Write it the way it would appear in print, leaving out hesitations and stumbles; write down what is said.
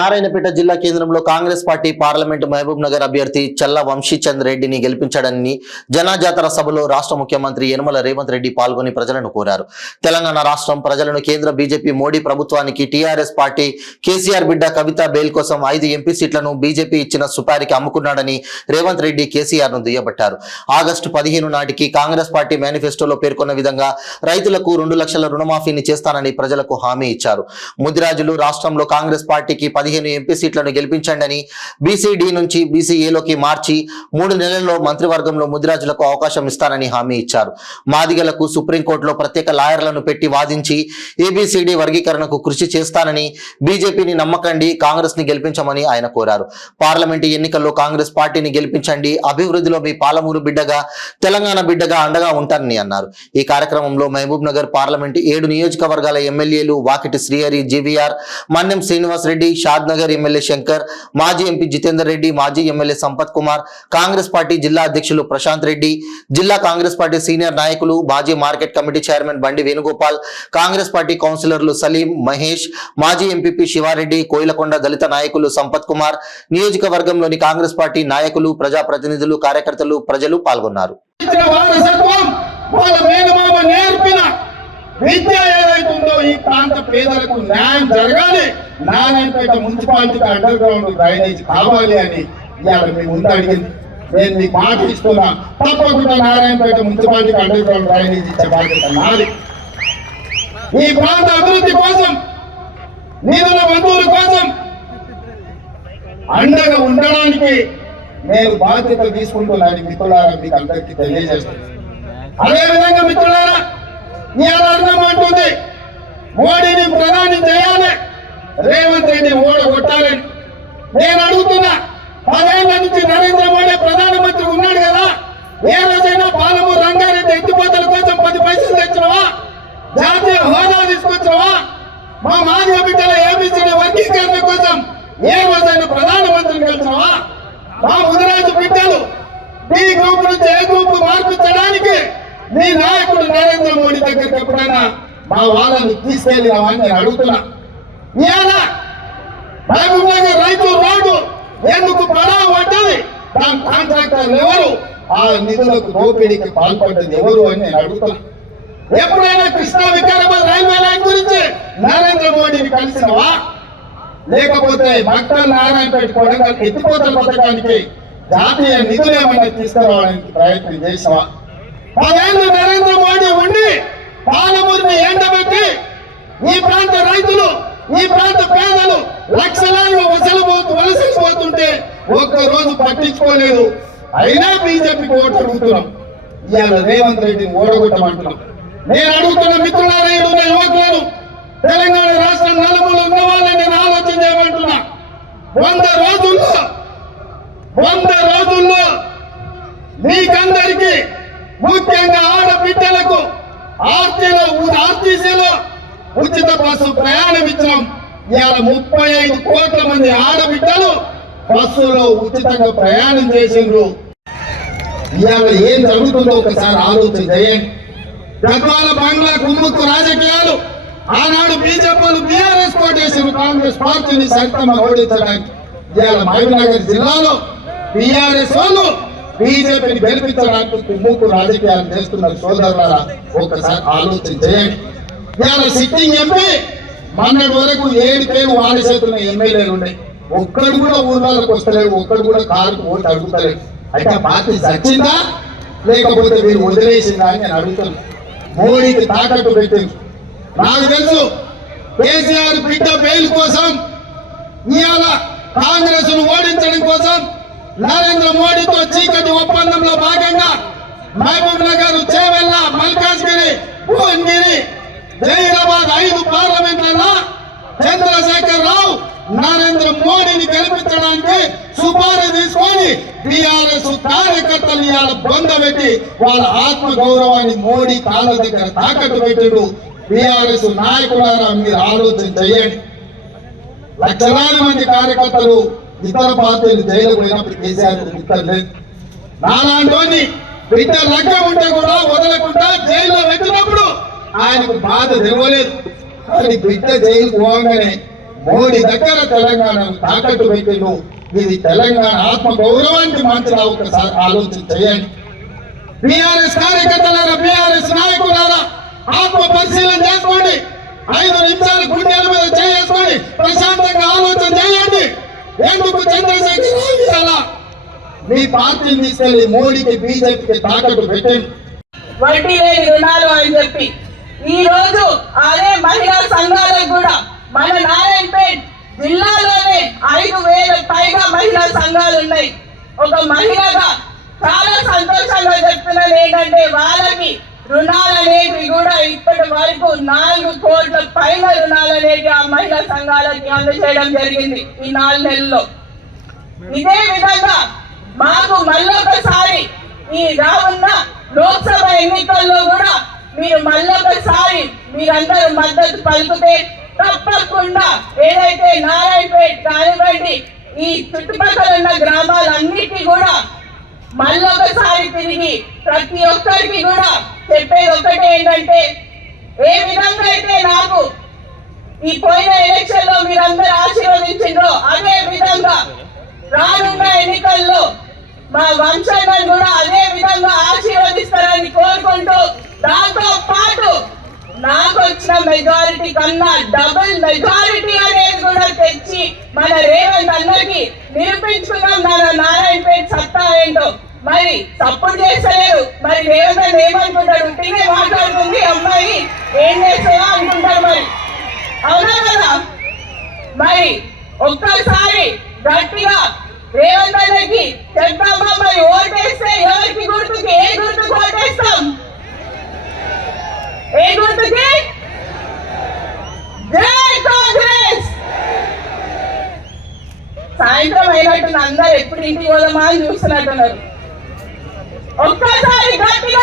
నారాయణపేట జిల్లా కేంద్రంలో Congress party parliament Mahabub Nagar అభ్యర్థి చల్ల వంశీచంద్ రెడ్డిని గెలిపించాడని జనజాతర సభలో రాష్ట్ర ముఖ్యమంత్రి యనమల రేవంత్ రెడ్డి పాల్గొని ప్రజలను కోరారు. తెలంగాణ రాష్ట్రం ప్రజలను కేంద్ర బీజేపీ మోడీ ప్రభుత్వానికి టీఆర్ఎస్ పార్టీ కేసీఆర్ బిడ్డ కవిత బెయిల్ కోసం 5 ఎంపీ సీట్లను బీజేపీ ఇచ్చిన సుపారికి అమ్ముకున్నాడని రేవంత్ రెడ్డి కేసీఆర్ ను దుయ్యబట్టారు. ఆగస్టు 15 నాటికి కాంగ్రెస్ పార్టీ మేనిఫెస్టోలో పేర్కొన్న విధంగా రైతులకు 2 లక్షల రుణమాఫీని చేస్తానని ప్రజలకు హామీ ఇచ్చారు. ముదిరాజులు రాష్ట్రంలో కాంగ్రెస్ పార్టీకి 15 ఎంపీ సీట్లను గెలిపించండి, బీసీడీ నుంచి బీసీఏలోకి మార్చి 3 నెలల్లో మంత్రివర్గంలో ముదిరాజులకు అవకాశం ఇస్తానని హామీ ఇచ్చారు. మాదిగలకు సుప్రీంకోర్టులో ప్రత్యేక లాయర్లను పెట్టి వాదించి ఏబీసీడీ వర్గీకరణకు కృషి చేస్తానని, బీజేపీని నమ్మకండి, కాంగ్రెస్ ని గెలిపించమని ఆయన కోరారు. పార్లమెంటు ఎన్నికల్లో కాంగ్రెస్ పార్టీని గెలిపించండి, అభివృద్ధిలో మీ పాలమూరు బిడ్డగా, తెలంగాణ బిడ్డగా అండగా ఉంటానని అన్నారు. ఈ కార్యక్రమంలో మహబూబ్ నగర్ పార్లమెంటు 7 నియోజకవర్గాల ఎమ్మెల్యేలు వాకిటి శ్రీహరి, జీవీఆర్, మన్నెం శ్రీనివాస్ రెడ్డి, షాద్ నగర్ ఎమ్మెల్యే శంకర్, మాజీ ఎంపీ జితేందర్ రెడ్డి, మాజీ ఎమ్మెల్యే సంపత్ కుమార్, కాంగ్రెస్ పార్టీ జిల్లా అధ్యక్షులు ప్రశాంత్ రెడ్డి, జిల్లా కాంగ్రెస్ పార్టీ సీనియర్ నాయకులు, మాజీ మార్కెట్ కమిటీ చైర్మన్ బండి వేణుగోపాల్, కాంగ్రెస్ పార్టీ కౌన్సిలర్లు సలీం, మహేష్, మాజీ ఎంపీపీ శివారెడ్డి, కోయిలకొండ దళిత నాయకులు సంపత్ కుమార్, నియోజకవర్గంలోని కాంగ్రెస్ పార్టీ నాయకులు, ప్రజాప్రతినిధులు, కార్యకర్తలు, ప్రజలు పాల్గొన్నారు. విద్య ఏదైతుందో ఈ ప్రాంత పేదలకు న్యాయం జరగాలి, నారాయణపేట మున్సిపాలిటీకి అండర్ గ్రౌండ్ డ్రైనేజ్ కావాలి అని ఇవాళ మీ ముందు అడిగింది. నేను మీకు మాట ఇస్తున్నా, తప్పకుండా నారాయణపేట మున్సిపాలిటీకి అండర్ గ్రౌండ్ డ్రైనేజ్ ఇచ్చే బాధ్యత నాది. ఈ ప్రాంత అభివృద్ధి కోసం, నిధుల మంజూరు కోసం అండగా ఉండడానికి నేను బాధ్యత తీసుకుంటున్నాను మిత్రులారా, మీకు అందరికీ తెలియజేస్తాను. అదేవిధంగా మిత్రులారా, ఇవాళ అర్థం అంటుంది మోడీని ప్రధాని చేయాలి, రేవంత్ రెడ్డి ఓడగొట్టాలని. నేను అడుగుతున్నా, 10 ఏళ్ల నుంచి నరేంద్ర మోడీ ప్రధానమంత్రి ఉన్నాడు కదా, ఏ రోజైనా పాలమూరు రంగారెడ్డి ఎత్తిపోతల కోసం 10 పైసలు తెచ్చినవా? జాతీయ హోదా తీసుకొచ్చినవా? మా మాదిగ బిడ్డల ఏబీసీడీ వర్గీకరణ కోసం ఏ రోజైనా ప్రధానమంత్రిని కలిసినవా? మా ముదిరాజు బిడ్డలు బి గ్రూప్ నుంచి ఏ గ్రూప్ మార్పించడానికి మీ నాయకుడు నరేంద్ర మోడీ దగ్గరికి ఎప్పుడైనా మా వాళ్ళని తీసుకెళ్ళినామని నేను అడుగుతున్నా. ఇవాళ మహబూబ్ నగర్ రైతు రోడ్డు ఎందుకు పడవ పడ్డది? దాని కాంట్రాక్టర్లు ఎవరు? ఆ నిధులకు దోపిడీకి పాల్పడ్డది ఎవరు అని నేను అడుగుతున్నా. ఎప్పుడైనా కృష్ణా వికారాబాద్ రైల్వే లైన్ గురించి నరేంద్ర మోడీని కలిసినవా? లేకపోతే భక్తల్ నారాయణపేట కొడంగల్ ఎత్తిపోతల పథకానికి జాతీయ నిధులు ఏమైనా తీసుకురావడానికి ప్రయత్నం చేసినవా? 10 ఏళ్ళు నరేంద్ర మోడీ ఉండి పాలమూరుని ఎండబెట్టి ఈ ప్రాంత రైతులు, ఈ ప్రాంత పేదలు లక్షలాలుగా వలసపోతుంటే ఒక్కరోజు పట్టించుకోలేదు. అయినా బీజేపీకి ఓటు అడుగుతున్నాం. ఇవాళ రేవంత్ రెడ్డిని ఓడగొట్టమంటున్నాం. నేను అడుగుతున్న మిత్రులారా, యువకులను, తెలంగాణ రాష్ట్రం నలుమూల ఉన్న వాళ్ళని నేను ఆలోచన చేయమంటున్నా. 100 రోజుల్లో మీకందరికీ, ముఖ్యంగా ఆడబిడ్డలకు ఆర్టీసీలో ఉచిత బస్సు ప్రయాణం ఇచ్చినాం. ఇవాళ 35 కోట్ల మంది ఆడబిడ్డలు బస్సులో ఉచితంగా ప్రయాణం చేసిండ్రు. ఇవాళ ఏం జరుగుతుందో ఒకసారి ఆలోచన చేయండి. గద్వాల బంగ్లా కుమ్ముక్కు రాజకీయాలు, ఆనాడు బీజేపీలు బీఆర్ఎస్ కోటేశారు కాంగ్రెస్ పార్టీని సైతం ఓడించడానికి. ఇవాళ మహబూబ్నగర్ జిల్లాలో బీఆర్ఎస్ వాళ్ళు బీజేపీని గెలిపించడానికి కుమ్ముక్కు రాజకీయాలు చేస్తున్నారు. సోదరులారా, ఒక్కసారి ఆలోచన చేయండి. ఇవాళ సిట్టింగ్ ఎంపీ మొన్నటి వరకు 7 పేరు వాళ్ళ చేతున్న ఎమ్మెల్యేలు ఉన్నాయి. ఒక్కడు కూడా ఊర్లకు వస్తలేవు, ఒక్కడు కూడా కారుకు ఓటు అడుగుతలేవు. అయితే పార్టీ చచ్చిందా లేకపోతే మీరు వదిలేసిందా అని నేను అడుగుతాను. మోడీకి తాకట్టు పెట్టింది. నాకు తెలుసు కేసీఆర్ బిడ్డ బెయిల్ కోసం, ఇవాళ కాంగ్రెస్ ను ఓడించడం కోసం నరేంద్ర మోడీతో చీకటి ఒప్పందంలో భాగంగా మహబూబ్ నగర్, చేవెళ్ళ, మల్కాజ్గిరి, భువనగిరి, జైరాబాద్ 5 పార్లమెంట్లలో చంద్రశేఖర్ రావు నరేంద్ర మోడీని గెలిపించడానికి సుపారీ తీసుకొని టీఆర్ఎస్ కార్యకర్తలు ఇవాళ బొందబెట్టి వాళ్ళ ఆత్మ గౌరవాన్ని మోడీ కాళ్ళ దగ్గర తాకట్టు పెట్టిండు. టీఆర్ఎస్ నాయకులారా, మీరు ఆలోచన చేయండి. లక్షలాది మంది కార్యకర్తలు ఇతర పార్టీలు జైలు పోయినప్పుడు కేసీఆర్ బిడ్డలు లేదు. నాలాంటి బిడ్డ లగ్గ ఉంటే కూడా వదలకుండా జైల్లో పెట్టినప్పుడు ఆయనకు బాధ తెలియలేదు. కానీ బిడ్డ జైలు పోగానే మోడీ దగ్గర తెలంగాణను తాకట్టు పెట్టిండు. ఇది తెలంగాణ ఆత్మ గౌరవానికి మంత్రిగా ఒకసారి ఆలోచన చేయండి. బీఆర్ఎస్ కార్యకర్తలారా, బీఆర్ఎస్ నాయకులారా, ఆత్మ పరిశీలన చేసుకోండి. 5 నిమిషాలు గుండెల మీద చేసుకొని ప్రశాంతంగా ఆలోచన చేయండి. ఎందుకు చంద్రశేఖర్ రావు అలా మీ పార్టీని తీసుకెళ్లి మోడీకి బీజేపీకి తాకట్టు పెట్టండి. వడ్డీ లేని రుణాలు అని చెప్పి ఈ రోజు అదే మహిళా సంఘాలకు కూడా మన నారాయణపేట్ జిల్లాలోనే 5,000 పైగా మహిళా సంఘాలు ఉన్నాయి. ఒక మహిళగా చాలా సంతోషంగా చెప్తున్నాను ఏంటంటే వాళ్ళకి రుణాలు అనేవి కూడా ఇప్పటి వరకు 4 కోట్ల పైన రుణాలు అనేవి ఆ మహిళా సంఘాలకి అందజేయడం జరిగింది ఈ 4 నెలల్లో. ఇదే విధంగా మాకు మళ్ళొకసారి ఈ రానున్న లోక్సభ ఎన్నికల్లో కూడా మీరు మళ్ళొకసారి మీరందరూ మద్దతు పలుకుతే తప్పకుండా ఏదైతే నారాయణపేట్ కానివ్వండి ఈ చుట్టుపక్కల ఉన్న గ్రామాలన్నిటి కూడా మళ్ళొకసారి తిరిగి ప్రతి ఒక్కరికి కూడా చెప్పేది ఒక్కటే ఏంటంటే ఏ విధంగా అయితే నాకు ఈ పోయిన ఎలక్షన్ లో మీరందరూ ఆశీర్వదించిండ్రో అదే విధంగా రానున్న ఎన్నికల్లో మా వంశాలను కూడా అదే విధంగా ఆశీర్వదిస్తారని కోరుకుంటూ దాంతో పాటు నాకు వచ్చిన మెజారిటీ కన్నా డబుల్ మెజారిటీ అనేది కూడా తెచ్చి మన రేవంత్ అన్నకి నిరూపించుకున్నాం. మన నారాయణపేట్ సత్తా ఏంటో మరి సపోర్ట్ చేస్తలేరు. మరి రేవంత్ అన్న ఏమనుకుంటాడు? ఉట్టినే మాట్లాడుతుంది అమ్మాయి ఏం చేస్తావా అనుకుంటారు. మరి అవునా కదా? మరి ఒక్కసారి గట్టిగా రేవంత్ అన్నకి చెప్తామా? మరి ఓటేస్తే ఎవరికి గుర్తుకి? ఏ గుర్తుకు ఓటేస్తాం? ఏ గుర్తుకి? జై కాంగ్రెస్. సాయంత్రం అయినట్టు అందరు ఎప్పుడు ఇంటికి పోదామా అని చూస్తున్నట్టున్నారు. ఒక్కసారి గట్టిగా